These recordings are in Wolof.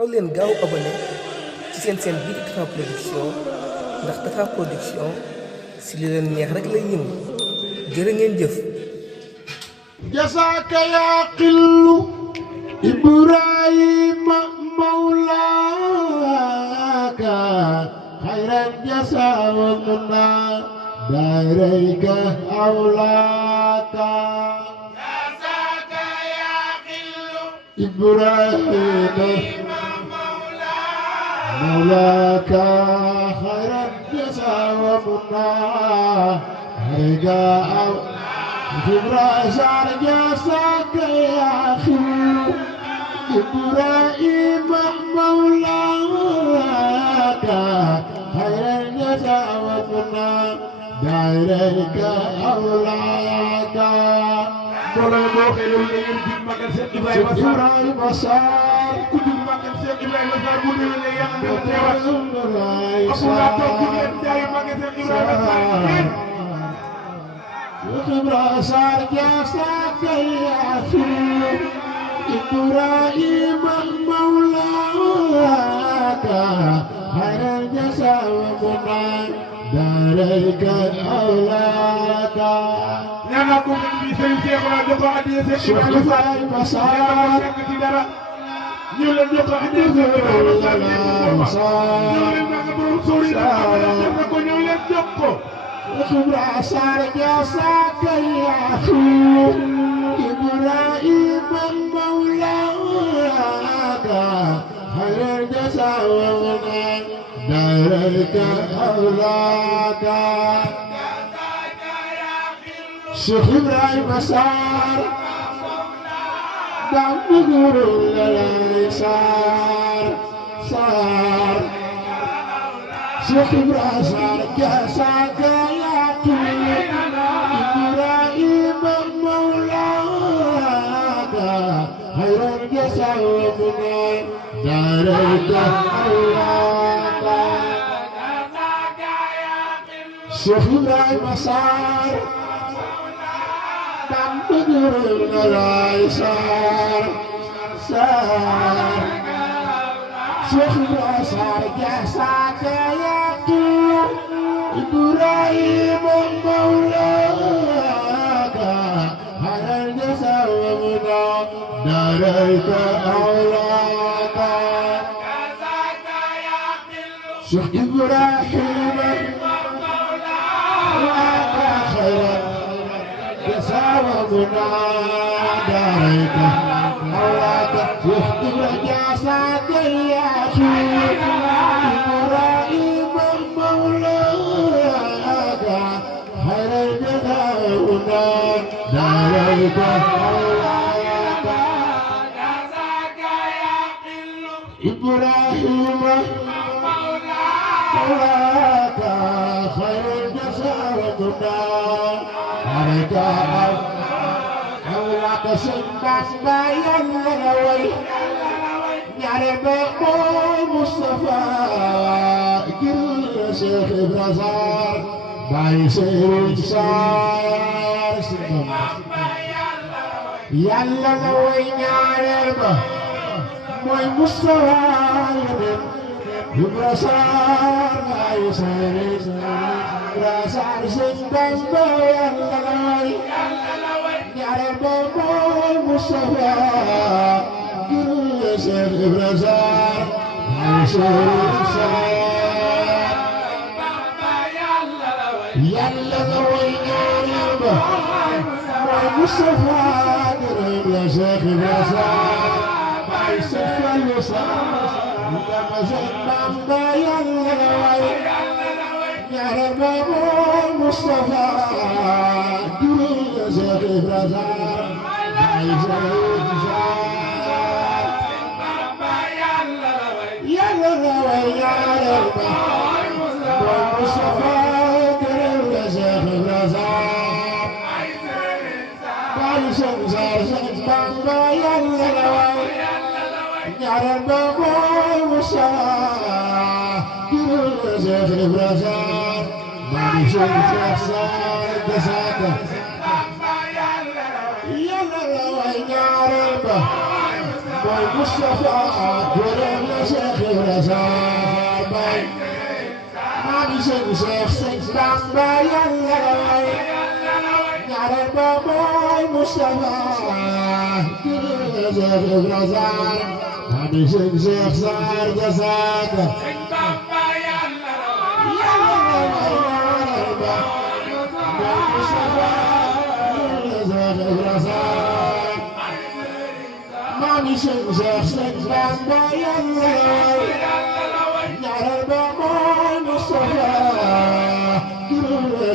aw leen gaaw abonné ci seen bii di Tapha Production ndax Tapha Production si li leen neex rek lay yëngu jërë ngeen jëf. jasaaka yaa xillu Ibrahima mawlaaka xayran jasaa wa munna daarayka awlaaka jasaaka yaa xillu Ibrahima mawlaaka xayran jasaa wa munna daarayka awlaaka Ibrahim jasaka ya khil Ibrahim maulaka khairan jasa wa kunna dairaka aulaka boleh mo xelul ne ngeen jub magal Cheikh Ibrahima Sarr ku jub magal Cheikh Ibrahima Sarr bu deewé yalla do teewal abu la tok ngeen jaay magal Cheikh Ibrahima Sarr Ibrahima Sarr jasaka ya khil Ibrahim maulaka khairan jasa wa kunna daarayka awlaaka ñana ko bi sey Cheikh la jox hadiya Cheikh Ibrahima Sarr ci dara ñu la jox hadiya Cheikh Ibrahima Sarr ñu leen nak borom sori ko ñu leen jox ko Ibrahima Sarr jasaka ya khil Ibrahim maulaka khairan jasa wa kunna daarayka awlaaka Cheikh Ibrahima Sarr dam guru lalay Sarr Cheikh Ibrahima Sarr jasaka ya khil Ibrahim maulaka khairan jasa wa kunna daarayka awlaaka Cheikh Ibrahima Sarr dam guru lalay Sarr Cheikh Ibrahima Sarr jasaka ya khil Ibrahim maulaka khairan jasa wa kunna daarayka awlaaka Cheikh Ibrahim maulaka khairan jasa wa kunna daarayka awlaaka Cheikh Ibrahima jasaka ya khil Ibrahim maulaka khairan jasa wa kunna daarayka awlaaka Ibrahim maulaka khairan jasa wa kunna daarayka awlaaka Sëñ Bamba Yàlla la way ñaare ba mooy Mustafa gir Cheikh Ibrahima Sarr Baye Serigne Sarr Sëñ Bamba Yàlla la way ñaare ba mooy Mustafa Ibrahima Sarr Baye Serigne Sarr Sëñ Bamba Yàlla la way ñaare ba mooy Mustafa gir Cheikh Ibrahima Sarr Baye Serigne Sarr Yàlla la way ñaare ba mooy Mustafa gir Cheikh Ibrahima Sarr Baye Serigne Sarr Sëñ Bamba Yàlla la way ñaare ba mooy Mustafa gir Cheikh Ibrahima Sarr Baye Serigne Sarr Yàlla la way ñaare ba mooy Mustafa gir Cheikh Ibrahima Sarr Baye Serigne Sarr Sëñ Bamba Yàlla la way ñaare ba mooy Mustafa gir Cheikh Ibrahima Sarr Baye Serigne Sarr jasaka Yàlla la way ñaare ba mooy Mustafa Cheikh Bamba Yàlla ñaareel ba mooy Mustafa Cheikh Ibra Sarr Mami Cheikh Sarr Jasaaka Bamba Yàlla ñaareel ba mooy Mustafa Cheikh Ibra Sarr Mami Cheikh Bamba Yàlla ñaareel ba mooy Mustafa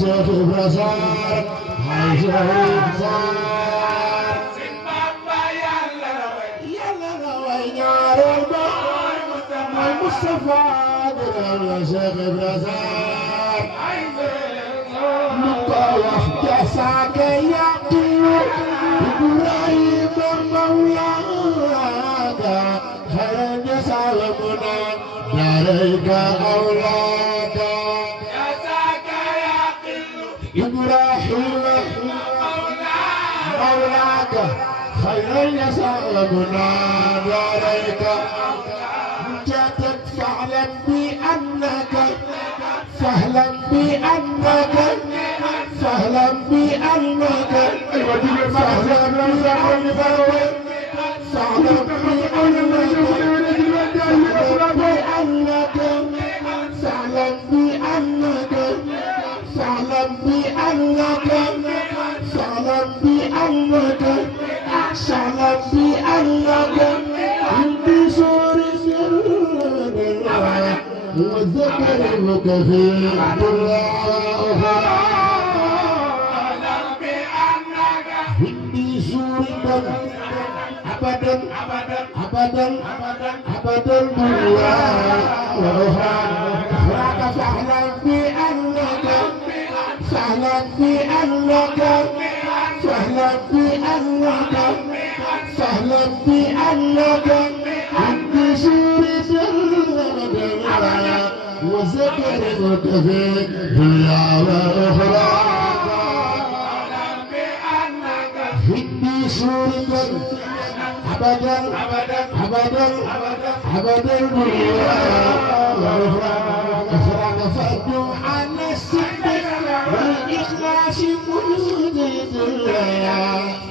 Cheikh Ibra Sarr hay Cheikh Sarr Bamba Yàlla la way ñaareel ba mooy Mustafa Cheikh Ibra Sarr lu ko wax jasaaka yaqilu Ibrahima mawlaaka xayran jasaamuna darayka awlaaka إبراهيم مولاك خيرا يسألنا عليك جاتك فاعلم بأنك فاعلم بأنك فاعلم بأنك فاعلم بأنك بسور وذكرك في الدنيا بسور أبدا أبدا أبدا الدنيا وأخراك فاعلم بأنك فاعلم بأنك فاعلم بأنك فاعلم بأنك بسور وذكرك في الدنيا وأخرى هدي سورة أبدا أبدا أبدا الدنيا وأخرى أخرى فأدعو على الصدق والإخلاص مجدد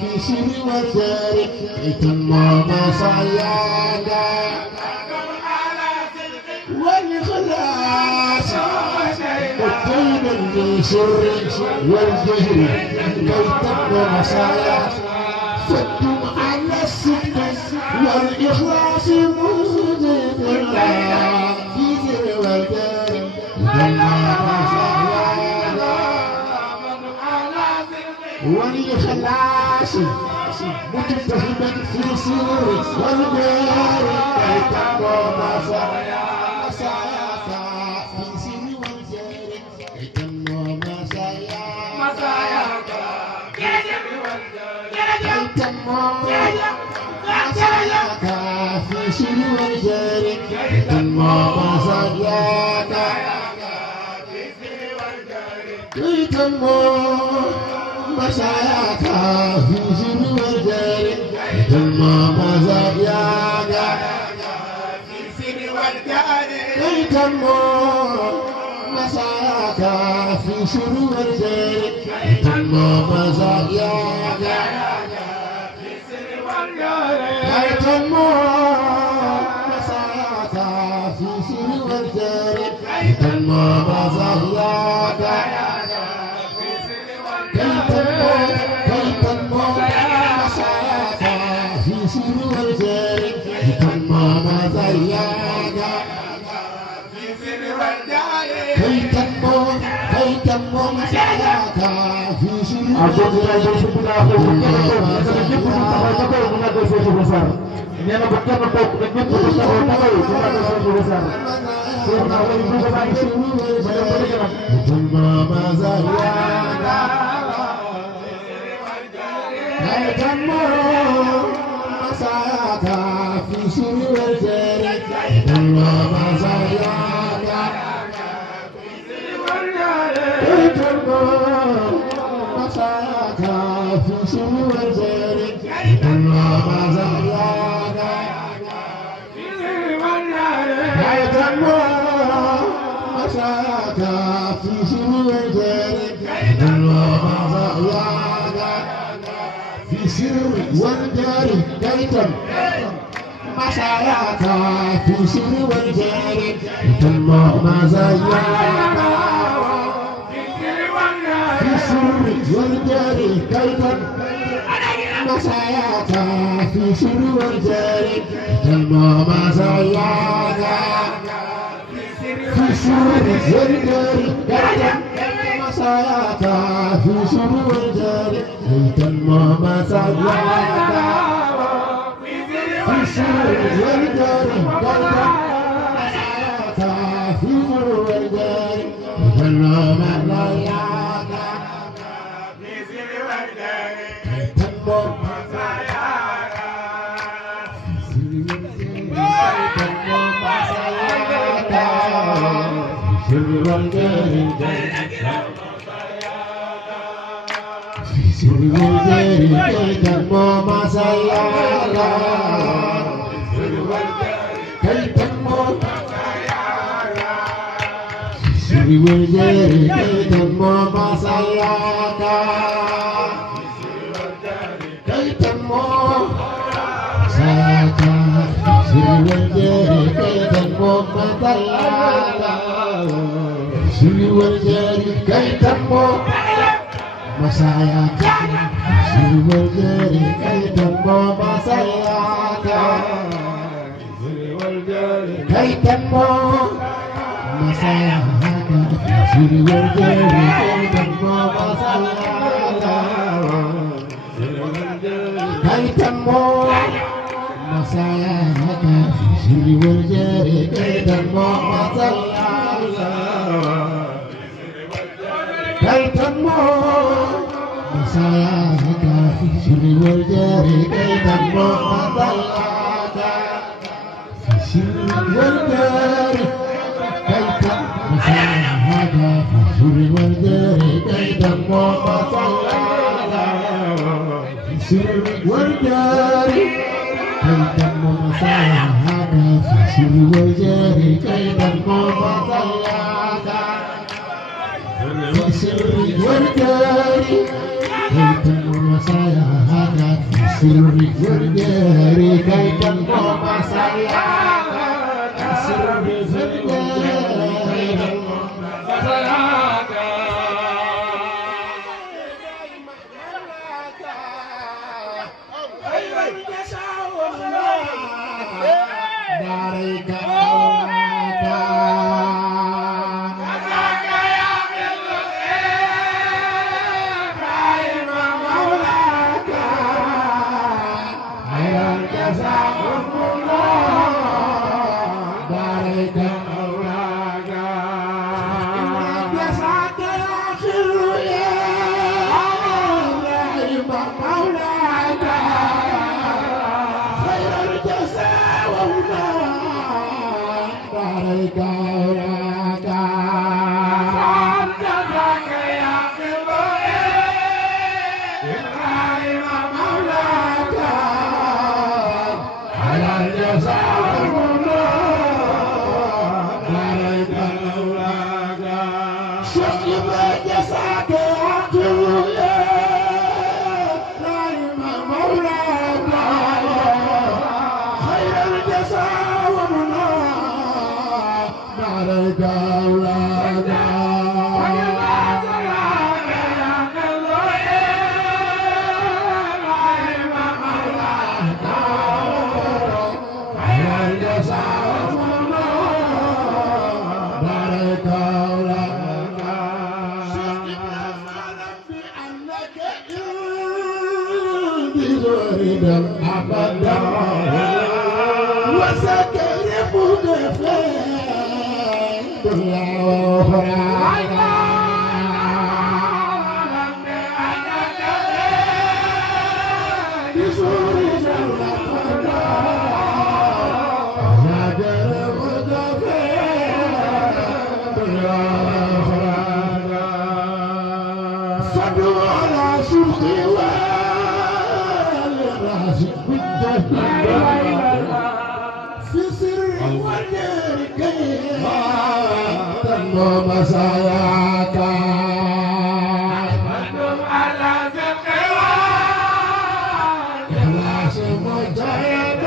في سر وذارك يتم مساياك والإخلاص والطيب لسر والجهر كي تم مساياك فأدعو على الصدق والإخلاص مجدد في سر وذارك يتم مساياك والإخلاص متفهما في سر والجهر كي تقوم مساياك في سر والجهر كي تقوم مساياك كي تقوم مساياك في سر والجهر كي تقوم مساياك كي تقوم مساياك في سر والجهر ثم مساياك في سر والجهر كي تنمو مساياك في سر والجهر ثم مساياك في سر والجهر كي تنمو مساياك في سر والجهر ثم مساياك مساك في سر والجاري في سر والجاري كيتم مساياك في سر والجاري تم مزاياك في سر والجاري كيتم مساياك في سر والجاري تم مزاياك في سر والجاري كيتم مساياك في سر والجاري تم مساياك في سر والجاري كيتم مساياك في سر والجاري تم مساياك في سر والجاري تم مساياك في سر والجاري كيتم مساياك كيتم في سر والجاري كيتم مساياك كيتم مساياك سر والجاري كيتم مساياك سر والجاري كيتم مساياك سر والجاري كيتم مساياك سر والجاري كيتم مساياك سر والجاري كيتم مساياك سر والجاري كيتم مساياك سر والجاري كيتم مساياك كيتم مساياك في سر والجاري كيتم مساياك في سر والجاري كيتم مساياك في سر والجاري كيتم مساياك في سر والجاري كيتم مساياك في سر والجاري كيتم مساياك في سر والجاري كيتم مساياك في سر والجاري كيتم مساياك في سر والجاري مساياك دارك في سر والجاري كيتم تنو مساياك إخلاص مجاهد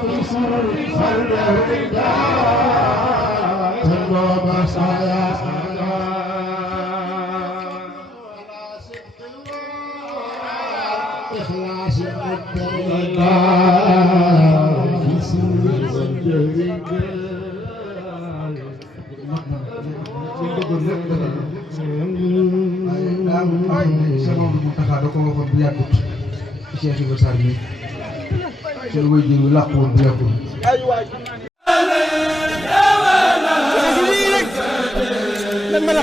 في سر الرداء تنو مساياك إخلاص مجاهد في سر الرداء sama bu taxa da ko waxoon bu yàggut Cheikh Ibrahima Sarr mi seen way jël làqu woon bu yàggut lan mën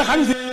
a xam si